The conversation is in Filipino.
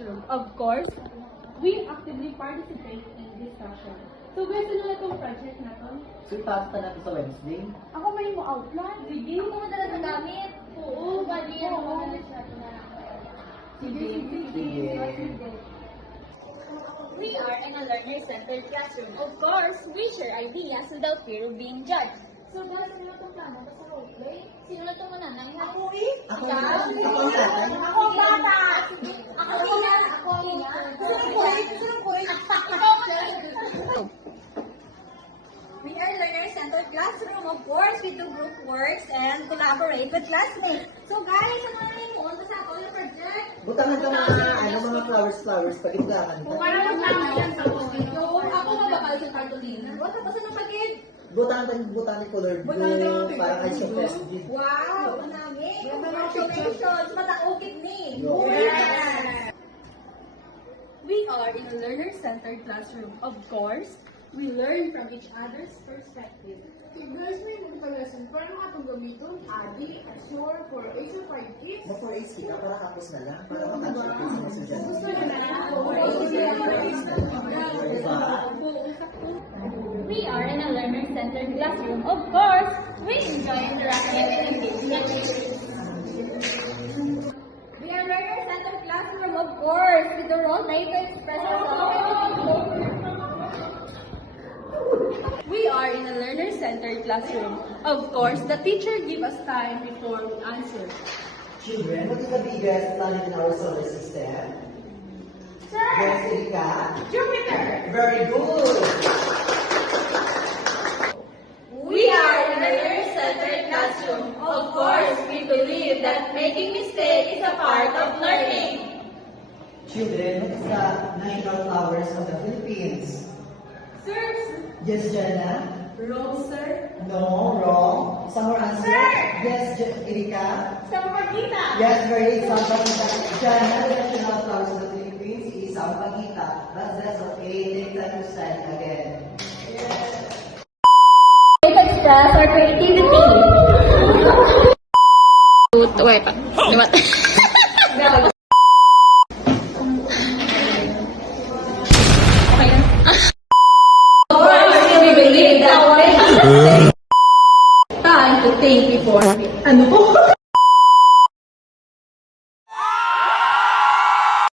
classroom. Of course, we actively participate in discussion. So, gusto nyo na itong project na to? So, ipasok na natin sa Wednesday. Ako may mo outline. Sige. Hindi mo talaga gamit. Oo, bali yan. Sige. Sige. We are in a learner-centered classroom. Of course, we share ideas without fear of being judged. So, guys, sino itong plano ko sa roleplay? Sino na itong mananay? Ako eh. Ako ang tatay. Ako bata. Ako ina. Ako ina. Sino ko eh? Ikaw mo We are learner-centered classroom. Of course, we do group works and collaborate with classmates. So guys, ano na yung mo? Sa ako yung project. Butangan ka mga flowers, pagitlangan ka. Para magkakaroon yan sa So, ako mabakal sa cartolina. What? Tapos ano pagid? Butang color blue, parang ice of festive. Wow! Manami! Congratulations! Mataukit ni! Yes! We are in a learner-centered classroom. Of course, we learn from each other's perspective. Guys, may medical lesson. Parang atong gamiton, Adi, Assure, for Ace of 5 Kids. Ma-4H kita, para kapos na lang, para makasipin sa mga sudyante. Gusto nyo na Diba? We are in a learner-centered classroom. Of course, we enjoy interacting and engaging activities. We are learner-centered classroom, of course, with the role play to express ourselves. We are in a learner-centered classroom. Of course, the teacher give us time before we answer. Children, what is the biggest planet in our solar system? Yes, Erika? Jupiter! Very good! We are in a learner-centered classroom. Of course, we believe that making mistakes is a part of learning. Children, what is the national flowers of the Philippines? Sirs! Yes, Jana? Wrong, sir. No, wrong. Some more answer? Sir! Yes, Erika? Sampagita! Yes, very Sampagita. Jana, the national flowers of the Philippines is Sampagita. But that's okay. Take time to study again. To express our creativity. Wait pa.